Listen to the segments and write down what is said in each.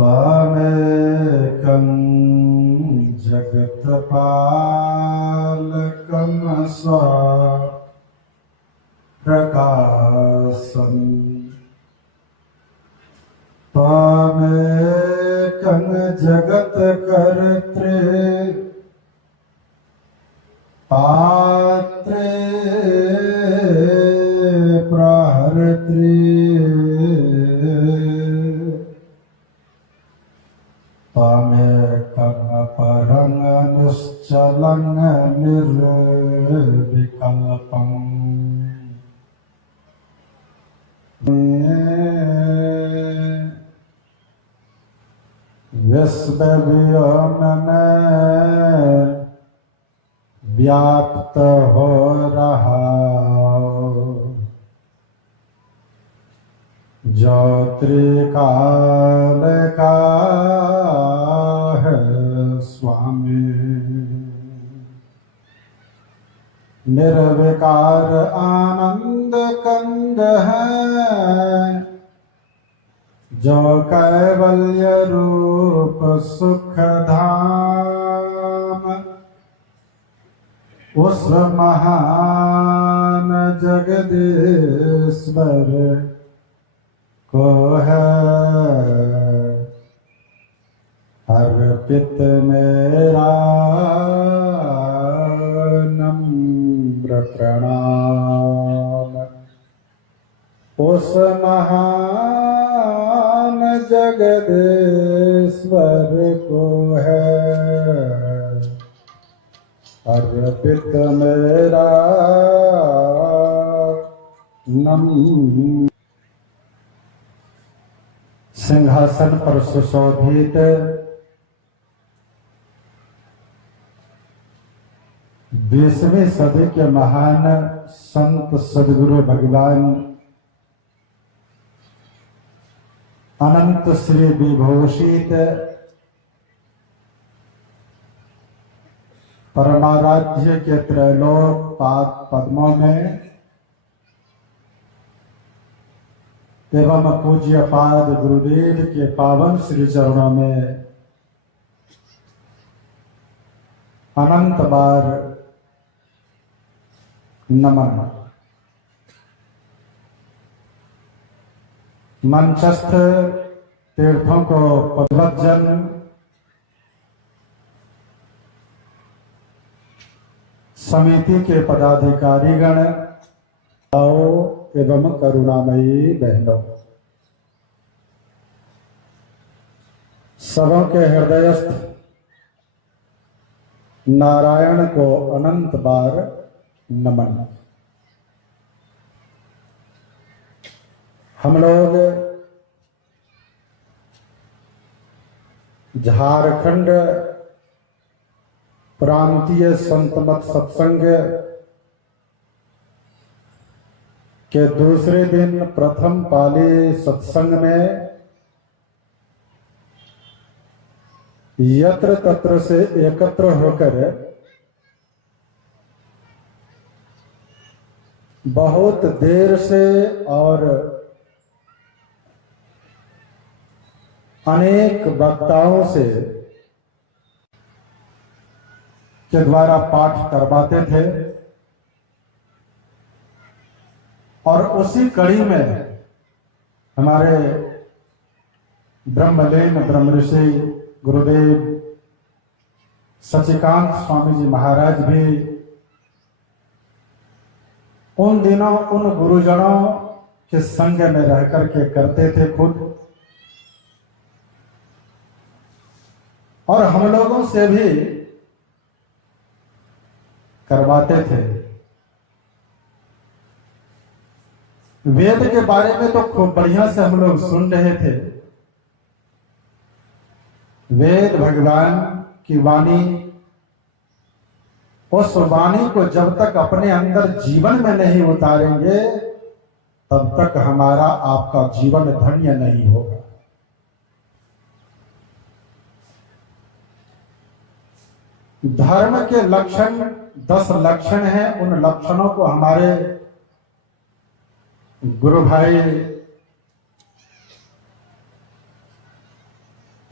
त्वमेकं जगत्पालकं स्वप्रकाशम् त्वमेकं जगत्कर्त्रे पात्रे प्रहर्त्रे त्वमेकं परं निश्चलं निर्विकल्पम् विश्वव्योम में व्याप्त हो रहा जो त्रिकाल का है स्वामी निर्विकार आनंद कंद है जो कैवल्य रूप सुख धाम उस महान जगदीश्वर को है अर्पित मेरा नम्र प्रणाम। उस महान जगदीश्वर को है अर्पित मेरा नम्र। सिंहासन पर सुशोभित 20वीं सदी के महान संत सदगुरु भगवान अनंत श्री विभूषित परमाराध्य के त्रैलोक पाद पद्मों में एवं पूज्य पाद गुरुदेव के पावन श्री चरणों में अनंत बार नमन। मंचस्थ तीर्थों को पदवज्जन समिति के पदाधिकारीगण एवं करुणामयी बहनों, सबों के हृदयस्थ नारायण को अनंत बार नमन। हम लोग झारखंड प्रांतीय संतमत सत्संग के दूसरे दिन प्रथम पाली सत्संग में यत्र तत्र से एकत्र होकर बहुत देर से और अनेक वक्ताओं से के द्वारा पाठ करवाते थे और उसी कड़ी में हमारे ब्रह्मलीन ब्रह्म ऋषि गुरुदेव सचिकांत स्वामी जी महाराज भी उन दिनों उन गुरुजनों के संग में रह करके करते थे खुद, और हम लोगों से भी करवाते थे। वेद के बारे में तो खूब बढ़िया से हम लोग सुन रहे थे। वेद भगवान की वाणी, उस वाणी को जब तक अपने अंदर जीवन में नहीं उतारेंगे तब तक हमारा आपका जीवन धन्य नहीं होगा। धर्म के लक्षण 10 लक्षण हैं। उन लक्षणों को हमारे गुरु भाई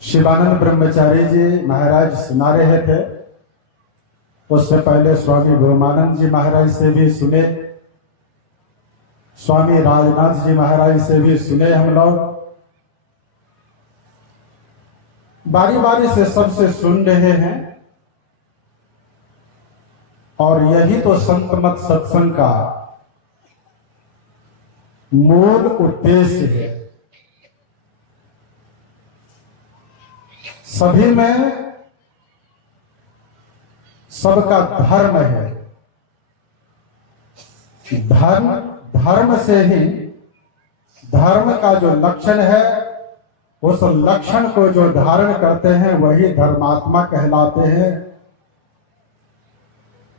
शिवानंद ब्रह्मचारी जी महाराज सुना रहे थे। उससे पहले स्वामी गुरुमानंद जी महाराज से भी सुने, स्वामी राजनाथ जी महाराज से भी सुने हम लोग। बारी बारी से सबसे सुन रहे हैं और यही तो संत मत सत्संग का मूल उद्देश्य है। सभी में सबका धर्म है। धर्म से ही धर्म का जो लक्षण है, उस लक्षण को जो धारण करते हैं वही धर्मात्मा कहलाते हैं।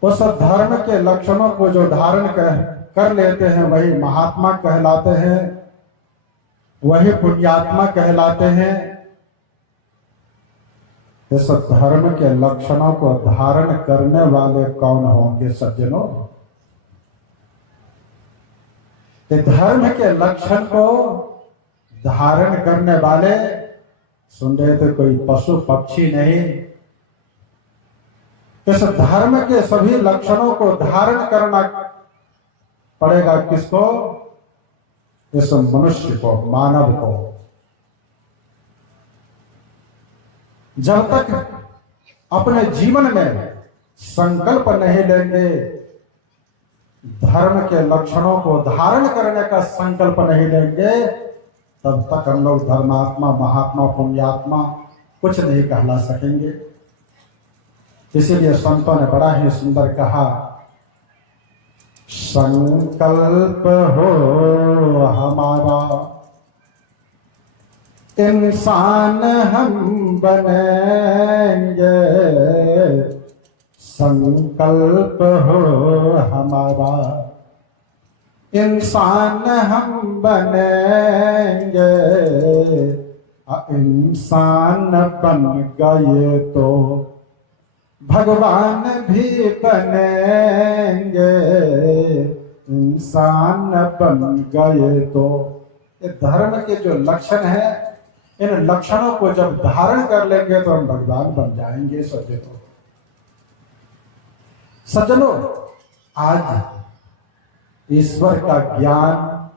उस धर्म के लक्षणों को जो धारण कर लेते हैं वही महात्मा कहलाते हैं, वही पुण्यात्मा कहलाते हैं। इस धर्म के लक्षणों को धारण करने वाले कौन होंगे सज्जनों? धर्म के लक्षण को धारण करने वाले, सुन रहे थे, कोई पशु पक्षी नहीं। इस धर्म के सभी लक्षणों को धारण करना पड़ेगा किसको? इस मनुष्य को, मानव को। जब तक अपने जीवन में संकल्प नहीं लेंगे, धर्म के लक्षणों को धारण करने का संकल्प नहीं लेंगे, तब तक हम लोग धर्मात्मा, महात्मा, पुण्यात्मा कुछ नहीं कहला सकेंगे। इसीलिए संतों ने बड़ा ही सुंदर कहा, संकल्प हो हमारा इंसान हम बनेंगे, संकल्प हो हमारा इंसान हम बनेंगे। इंसान बन गए तो भगवान भी बनेंगे, इंसान बन गए तो। ये धर्म के जो लक्षण है, इन लक्षणों को जब धारण कर लेंगे तो हम भगवान बन जाएंगे सज्जनों। आज ईश्वर का ज्ञान,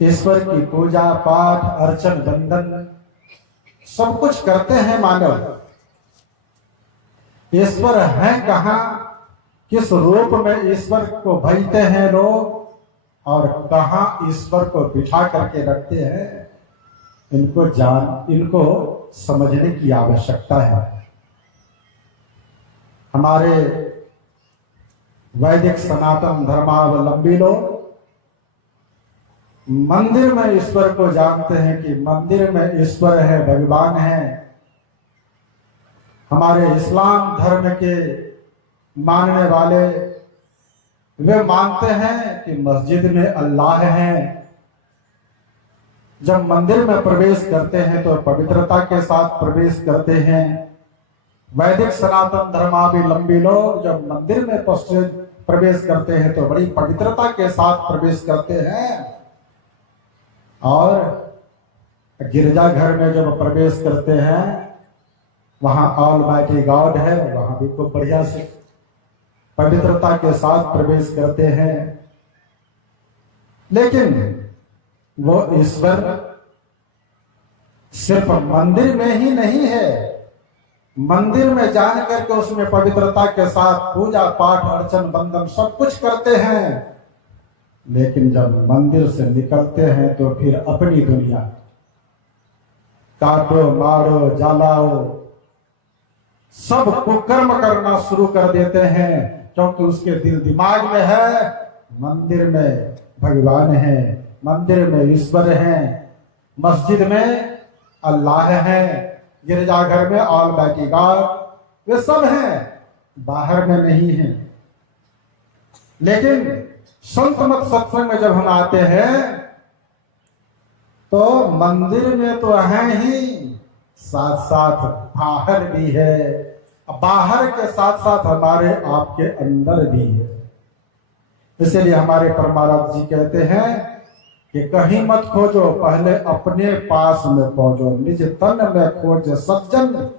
ईश्वर की पूजा पाठ, अर्चन वंदन सब कुछ करते हैं मानव। ईश्वर है कहाँ, किस रूप में ईश्वर को भजते हैं लोग, और कहाँ ईश्वर को बिठा करके रखते हैं, इनको समझने की आवश्यकता है। हमारे वैदिक सनातन धर्मावलंबी लोग मंदिर में ईश्वर को जानते हैं कि मंदिर में ईश्वर है, भगवान है। हमारे इस्लाम धर्म के मानने वाले वे मानते हैं कि मस्जिद में अल्लाह है। जब मंदिर में प्रवेश करते हैं तो पवित्रता के साथ प्रवेश करते हैं। वैदिक सनातन धर्मावलंबी लोग जब मंदिर में प्रवेश करते हैं तो बड़ी पवित्रता के साथ प्रवेश करते हैं। और गिरजाघर में जब प्रवेश करते हैं, वहां ऑलमाइटी गॉड है, वहां भी खूब बढ़िया से पवित्रता के साथ प्रवेश करते हैं। लेकिन वो ईश्वर सिर्फ मंदिर में ही नहीं है। मंदिर में जान करके उसमें पवित्रता के साथ पूजा पाठ, अर्चन बंदन सब कुछ करते हैं। लेकिन जब मंदिर से निकलते हैं तो फिर अपनी दुनिया, काटो, मारो, जलाओ, सब कुकर्म करना शुरू कर देते हैं, क्योंकि उसके दिल दिमाग में है मंदिर में भगवान है, मंदिर में ईश्वर है, मस्जिद में अल्लाह है, गिरजाघर में ऑलमाइटी गॉड, वे सब हैं, बाहर में नहीं है। लेकिन संत मत सत्संग में जब हम आते हैं तो मंदिर में तो है ही, साथ साथ बाहर भी है, बाहर के साथ साथ हमारे आपके अंदर भी है। इसलिए हमारे परमाराध्य जी कहते हैं कि कहीं मत खोजो, पहले अपने पास में खोजो। निज तन में खोज सज्जन,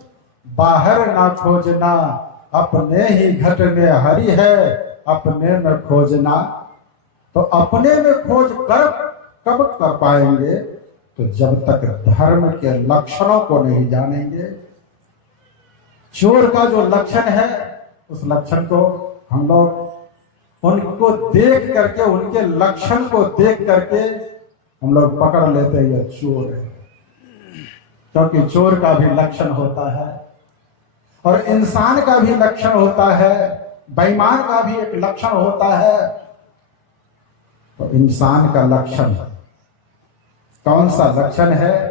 बाहर ना खोजना। अपने ही घट में हरि है, अपने में खोजना। तो अपने में खोज कर कब कर पाएंगे? तो जब तक धर्म के लक्षणों को नहीं जानेंगे। चोर का जो लक्षण है, उस लक्षण को हम लोग उनको देख करके, उनके लक्षण को देख करके हम लोग पकड़ लेते हैं ये चोर है। क्योंकि चोर का भी लक्षण होता है और इंसान का भी लक्षण होता है, बेईमान का भी एक लक्षण होता है। तो इंसान का लक्षण कौन सा लक्षण है?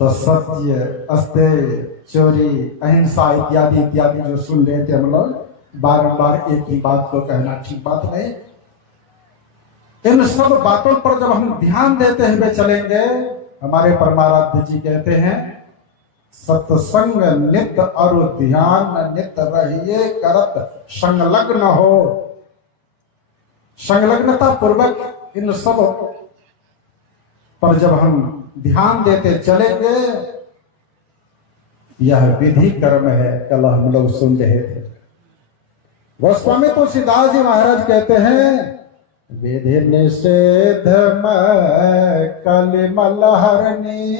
तो सत्य, अस्तेय, चोरी, अहिंसा इत्यादि इत्यादि जो सुन रहे थे हम लोग, बारंबार एक ही बात को कहना ठीक बात नहीं। इन सब बातों पर जब हम ध्यान देते हुए चलेंगे, हमारे परमाराध्य जी कहते हैं सत्संग नित्य और ध्यान नित्य रहिए करत संलग्न हो। संलग्नता पूर्वक इन सब पर जब हम ध्यान देते चलेंगे, यह विधि कर्म है। कल हम लोग सुन रहे थे, गोस्वामी तुलसीदास जी महाराज कहते हैं विधि निषेध में कलिमल हरनी,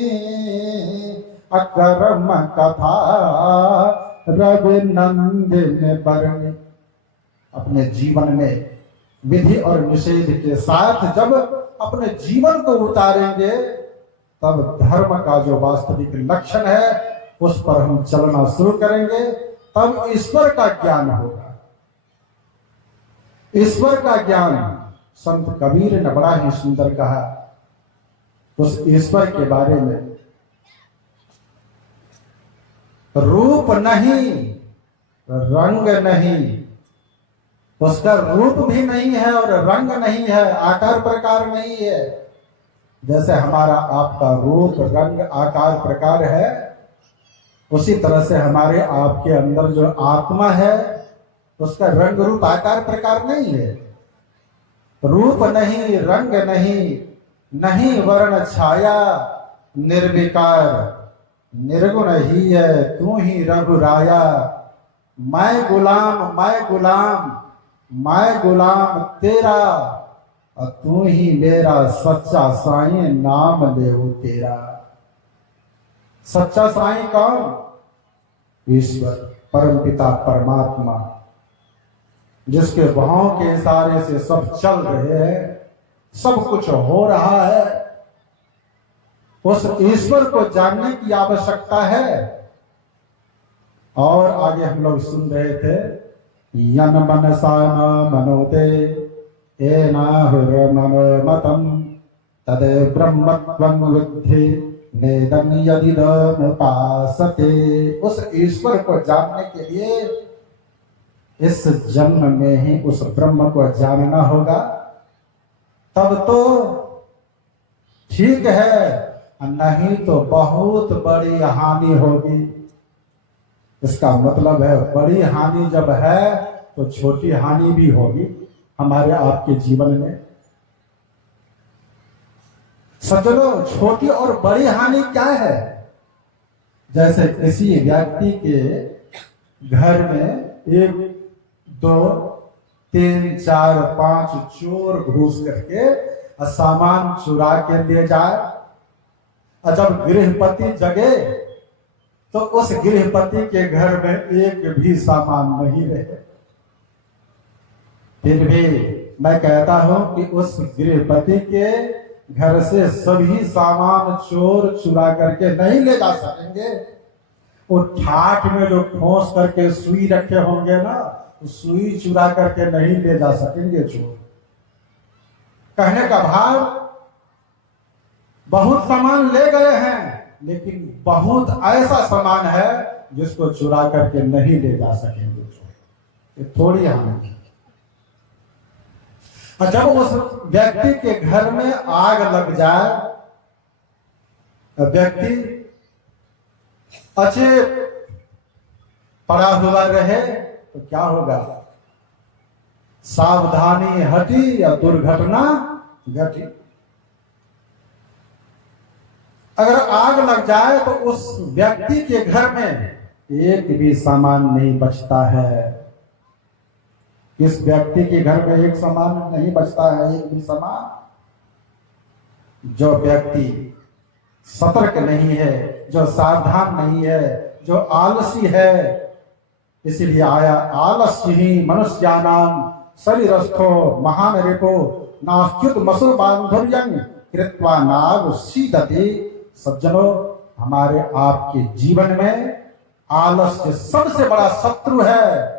अकर्म कथा रवि नंदिन बरनी। अपने जीवन में विधि और निषेध के साथ जब अपने जीवन को उतारेंगे, तब धर्म का जो वास्तविक लक्षण है उस पर हम चलना शुरू करेंगे। तब ईश्वर का ज्ञान होगा। ईश्वर का ज्ञान संत कबीर ने बड़ा ही सुंदर कहा उस ईश्वर के बारे में। रूप नहीं, रंग नहीं, उसका रूप भी नहीं है और रंग नहीं है, आकार प्रकार नहीं है। जैसे हमारा आपका रूप, रंग, आकार, प्रकार है, उसी तरह से हमारे आपके अंदर जो आत्मा है उसका रंग, रूप, आकार, प्रकार नहीं है। रूप नहीं, रंग नहीं, नहीं वर्ण छाया, निर्विकार, निर्गुण ही है तू ही रघुराया। मैं गुलाम, मैं गुलाम, मैं गुलाम तेरा, और तू ही मेरा सच्चा साईं, नाम लेऊ तेरा। सच्चा साईं कौन? ईश्वर, परमपिता, परमात्मा, जिसके भाव के इशारे से सब चल रहे हैं, सब कुछ हो रहा है। उस ईश्वर को जानने की आवश्यकता है। और आगे हम लोग सुन रहे थे यन मनसा न मनोते एनाहुर्मनोमतं तद ब्रह्मत्वं विद्धि नेदं यदिदमुपासते। उस ईश्वर को जानने के लिए इस जन्म में ही उस ब्रह्म को जानना होगा। तब तो ठीक है, नहीं तो बहुत बड़ी हानि होगी। इसका मतलब है बड़ी हानि जब है तो छोटी हानि भी होगी हमारे आपके जीवन में। सज्जनों, छोटी और बड़ी हानि क्या है? जैसे किसी व्यक्ति के घर में 1, 2, 3, 4, 5 चोर घुस करके सामान चुरा के ले जाए, और जब गृहपति जगे तो उस गृहपति के घर में एक भी सामान नहीं रहे। फिर भी मैं कहता हूं कि उस गृहपति के घर से सभी सामान चोर चुरा करके नहीं ले जा सकेंगे। वो ठाठ में जो खोस करके सुई रखे होंगे ना, सुई चुरा करके नहीं ले जा सकेंगे चोर। कहने का भाव, बहुत सामान ले गए हैं, लेकिन बहुत ऐसा सामान है जिसको चुरा करके नहीं ले जा सकेंगे चोर। ये थोड़ी हानि। और जब उस व्यक्ति के घर में आग लग जाए, व्यक्ति अचेत पड़ा हुआ रहे, तो क्या होगा? सावधानी हटी या दुर्घटना घटी। अगर आग लग जाए तो उस व्यक्ति के घर में एक भी सामान नहीं बचता है। इस व्यक्ति के घर में एक सामान नहीं बचता है, एक भी सामान। जो व्यक्ति सतर्क नहीं है, जो सावधान नहीं है, जो आलसी है, इसीलिए आया आलस्य ही मनुष्यानाम शरीरस्थो महान रिपो नास्त्युत मसुर बांधुर्यं कृत्वा नाग सीदते। सज्जनों, हमारे आपके जीवन में आलस्य सबसे बड़ा शत्रु है,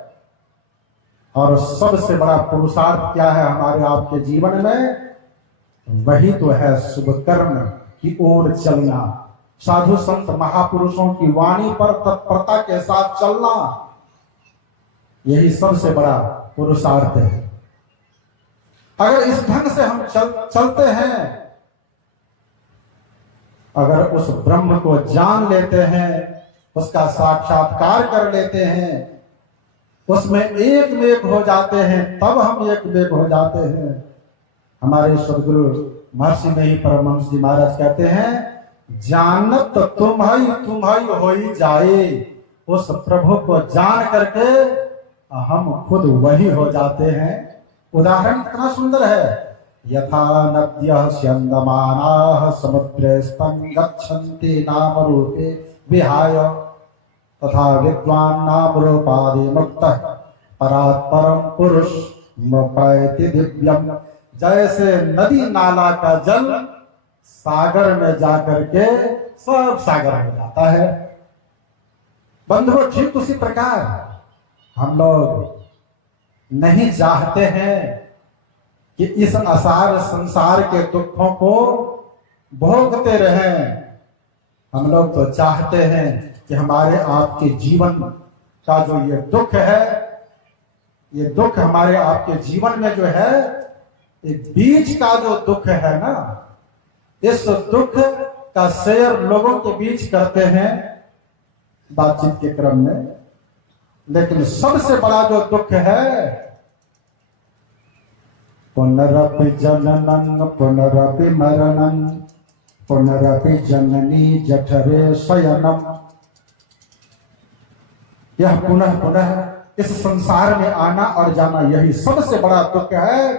और सबसे बड़ा पुरुषार्थ क्या है हमारे आपके जीवन में? वही तो है शुभ कर्म की ओर चलना, साधु संत महापुरुषों की वाणी पर तत्परता के साथ चलना, यही सबसे बड़ा पुरुषार्थ है। अगर इस ढंग से हम चलते हैं, अगर उस ब्रह्म को जान लेते हैं, उसका साक्षात्कार कर लेते हैं, उसमें एक में एक हो जाते हैं, तब हम एक में एक हो जाते हैं। हमारे सदगुरु महर्षि नहीं परमहंस जी महाराज कहते हैं, जानत तुम ही हो ही जाए। उस प्रभु को जान करके हम खुद वही हो जाते हैं। उदाहरण कितना सुंदर है। यथा नद्यः स्यन्दमानाः समुद्रस्थं गच्छन्ति नाम रूपे विहाय तथा विद्वान् नाम रूपादि मुक्तः परात् परम पुरुष मुपैति दिव्यम। जैसे नदी नाला का जल सागर में जाकर के सब सागर हो जाता है। बंधुओं, ठीक उसी प्रकार हम लोग नहीं चाहते हैं कि इस असार संसार के दुखों को भोगते रहें। हम लोग तो चाहते हैं कि हमारे आपके जीवन का जो ये दुख है, ये दुख हमारे आपके जीवन में जो है, ये बीच का जो दुख है ना, इस दुख का शेयर लोगों के बीच करते हैं बातचीत के क्रम में। लेकिन सबसे बड़ा जो दुख है, पुनरपि जननं पुनरपि मरणं पुनरपि जननी जठरे शयनम। यह पुनः पुनः इस संसार में आना और जाना, यही सबसे बड़ा दुख है।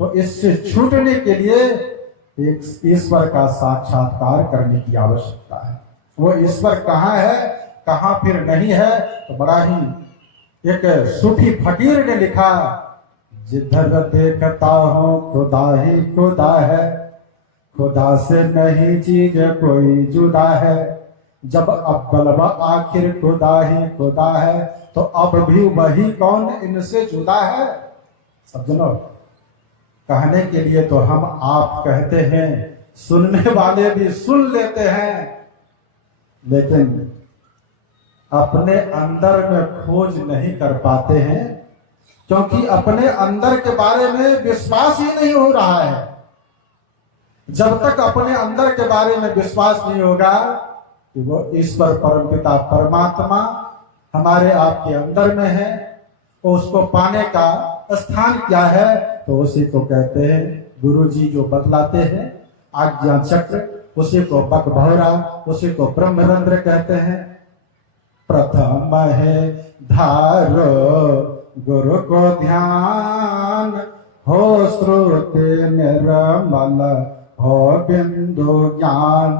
तो इससे छूटने के लिए एक ईश्वर का साक्षात्कार करने की आवश्यकता है। वो ईश्वर कहाँ है, कहाँ फिर नहीं है, तो बड़ा ही एक सूफी फकीर ने लिखा, जिधर देखता हूँ खुदा ही खुदा है, खुदा से नहीं चीज कोई जुदा है। जब अव्वल आखिर खुदा ही खुदा है, तो अब भी वही कौन इनसे जुदा है। सज्जनों, कहने के लिए तो हम आप कहते हैं, सुनने वाले भी सुन लेते हैं, लेकिन अपने अंदर में खोज नहीं कर पाते हैं, क्योंकि अपने अंदर के बारे में विश्वास ही नहीं हो रहा है। जब तक अपने अंदर के बारे में विश्वास नहीं होगा कि वो ईश्वर परमपिता परमात्मा हमारे आपके अंदर में है, तो उसको पाने का स्थान क्या है, तो उसी को कहते हैं गुरु जी जो बतलाते हैं आज्ञा चक्र, उसी को बक भौरा, उसी को ब्रह्मरंध्र कहते हैं। प्रथम है धारो गुरु को ध्यान, हो श्रुति निर्मल हो बिंदु ज्ञान,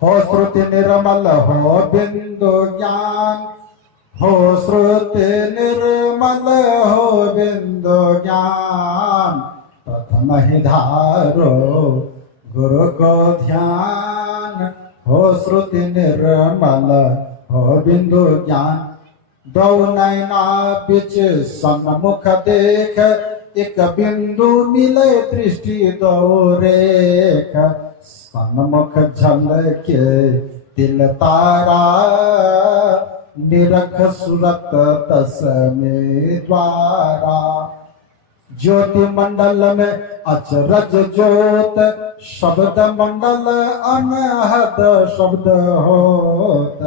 हो श्रुति निर्मल हो बिंदु ज्ञान, हो श्रुति निर्मल हो बिंदु ज्ञान। प्रथम ही धारो गुरु को ध्यान, हो श्रुति निर्मल हो बिंदु ज्ञान। दो नैना बिच सन्मुख देख, एक बिंदु मिले दृष्टि दो रेख। सन्मुख झलके तिल तारा, निरख सुरत तस में द्वारा। ज्योति मंडल में अचरज ज्योत, शब्द मंडल अनहद शब्द होत।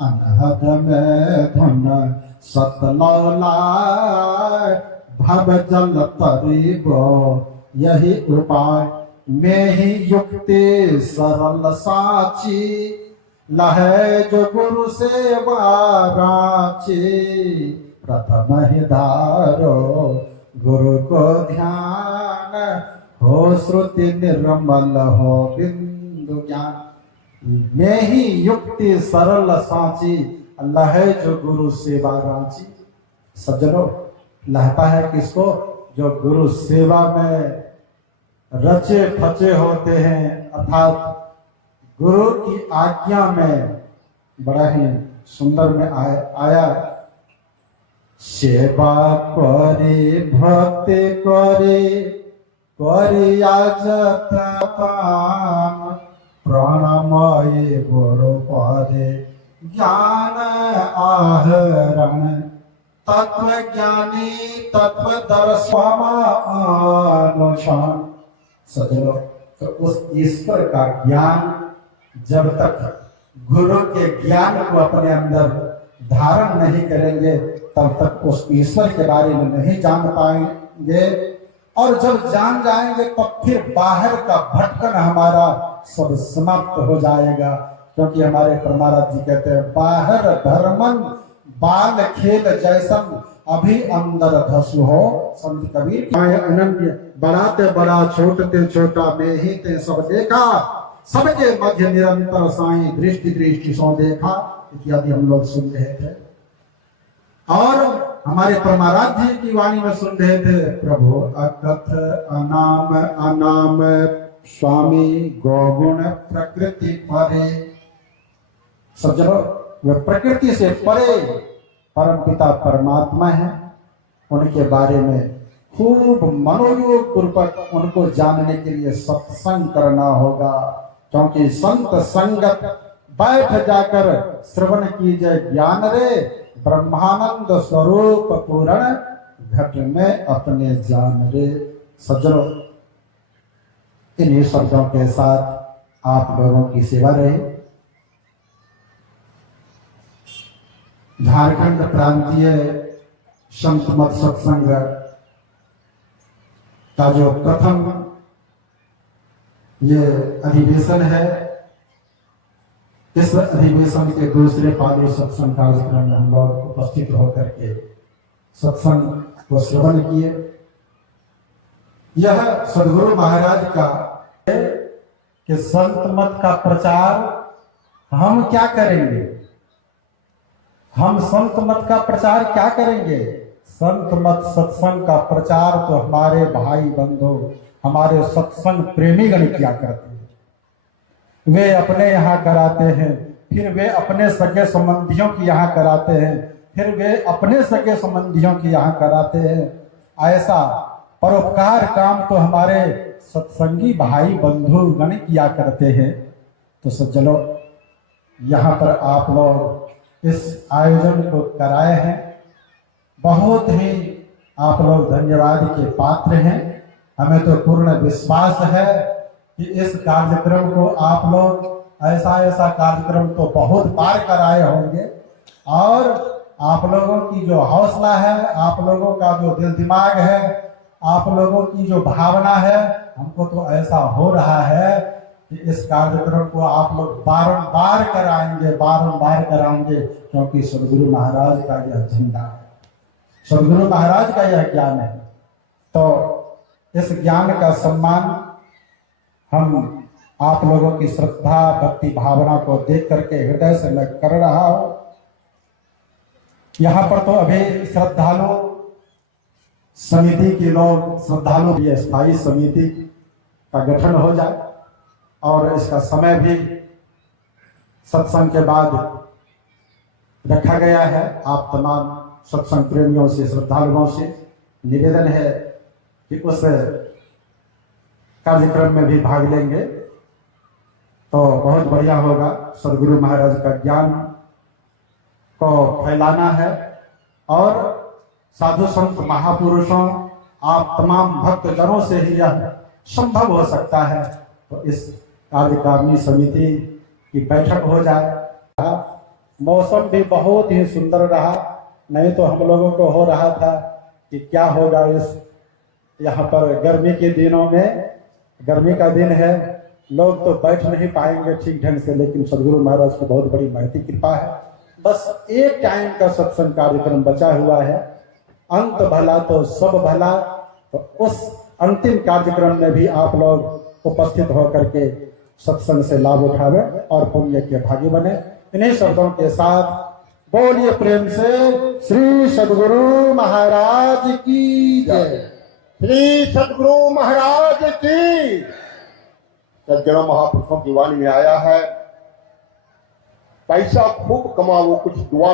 अनहद में धुन सतलौला, भव जल तरिबो यही उपाय। में ही युक्ति सरल साची, लहे जो गुरु सेवा राची। प्रथम ही धारो गुरु को ध्यान, हो श्रुति निर्मल हो बिंदु ज्ञान। में ही युक्ति सरल साची, लहे जो गुरु सेवा राची। सज्जनों, लहता है किसको? जो गुरु सेवा में रचे फचे होते हैं, अर्थात गुरु की आज्ञा में। बड़ा ही सुंदर में आया, सेवा करे भक्ति करे करिया जतन, प्रणमय गुरु पदे ज्ञान आहरण। तत्व ज्ञानी तत्व दर्शन। सदैव तो उस ईश्वर का ज्ञान जब तक गुरु के ज्ञान को अपने अंदर धारण नहीं करेंगे, तब तक उस ईश्वर के बारे में नहीं जान पाएंगे। और जब जान जाएंगे तब फिर बाहर का भटकन हमारा सब समाप्त हो जाएगा। क्योंकि हमारे परमाराज जी कहते हैं, बाहर धर्मन बाल खेल जैसन, अभी अंदर धसु हो। संत कबीर अनन्य बड़ाते बड़ा छोटते छोटा, में ही ते सब देखा, सबके मध्य निरंतर साईं दृष्टि दृष्टि सो देखा, इत्यादि हम लोग सुन रहे थे। और हमारे परमाराज जी की वाणी में सुन रहे थे, प्रभु अकथ अनाम अनाम स्वामी गौगुण प्रकृति परे। सज्जनों, वे प्रकृति से परे परमपिता परमात्मा है। उनके बारे में खूब मनोयोग पूर्वक उनको जानने के लिए सत्संग करना होगा। क्योंकि संत संगत बैठ जाकर श्रवण कीजिए ज्ञान रे, ब्रह्मानंद स्वरूप पूर्ण घट में अपने जान रे। सज्जनों, इन्हीं शब्दों के साथ आप लोगों की सेवा रहे। झारखंड प्रांतीय संत मत सत्संग का जो प्रथम ये अधिवेशन है, इस अधिवेशन के दूसरे पाली सत्संग कार्यक्रम में हम लोग उपस्थित होकर के सत्संग को श्रवण किए। यह सदगुरु महाराज का है कि संत मत का प्रचार हम क्या करेंगे? हम संत मत का प्रचार क्या करेंगे? संत मत सत्संग का प्रचार तो हमारे भाई बंधु, हमारे सत्संग प्रेमी गण किया करते हैं। वे अपने यहाँ कराते हैं, फिर वे अपने सगे संबंधियों की यहाँ कराते हैं, फिर वे अपने सगे संबंधियों की यहाँ कराते हैं। ऐसा परोपकार काम तो हमारे सत्संगी भाई बंधु गण किया करते हैं। तो सज्जनों, यहाँ पर आप लोग इस आयोजन को कराए हैं, बहुत ही आप लोग धन्यवाद के पात्र हैं। हमें तो पूर्ण विश्वास है कि इस कार्यक्रम को आप लोग ऐसा कार्यक्रम तो बहुत बार कराए होंगे। और आप लोगों की जो हौसला है, आप लोगों का जो दिल दिमाग है, आप लोगों की जो भावना है, हमको तो ऐसा हो रहा है कि इस कार्यक्रम को आप लोग बारंबार कराएंगे, क्योंकि सदगुरु महाराज का यह झंडा है, सदगुरु महाराज का यह ज्ञान है। तो इस ज्ञान का सम्मान हम आप लोगों की श्रद्धा भक्ति भावना को देख करके हृदय से मैं कर रहा हूं। यहाँ पर तो अभी श्रद्धालु समिति के लोग, श्रद्धालु की स्थायी समिति का गठन हो जाए और इसका समय भी सत्संग के बाद रखा गया है। आप तमाम सत्संग प्रेमियों से, श्रद्धालुओं से निवेदन है कि उस कार्यक्रम में भी भाग लेंगे तो बहुत बढ़िया होगा। सदगुरु महाराज का ज्ञान को फैलाना है और साधु संत महापुरुषों, आप तमाम भक्त जनों से ही यह संभव हो सकता है। तो इस कार्यकारिणी समिति की बैठक हो जाए। मौसम भी बहुत ही सुंदर रहा, नहीं तो हम लोगों को हो रहा था कि क्या होगा इस यहाँ पर गर्मी के दिनों में, गर्मी का दिन है, लोग तो बैठ नहीं पाएंगे ठीक ढंग से, लेकिन सदगुरु महाराज की बहुत बड़ी महती कृपा है। बस एक टाइम का सत्संग कार्यक्रम बचा हुआ है, अंत भला तो सब भला। तो उस अंतिम कार्यक्रम में भी आप लोग उपस्थित होकर के सत्संग से लाभ उठावे और पुण्य के भागी बने। इन्हीं शब्दों के साथ बोलिए प्रेम से श्री सद्गुरु महाराज की जय। श्री सद्गुरु महाराज की। सज्जनों महापुरुषों की वाणी में आया है, पैसा खूब कमाओ, कुछ दुआ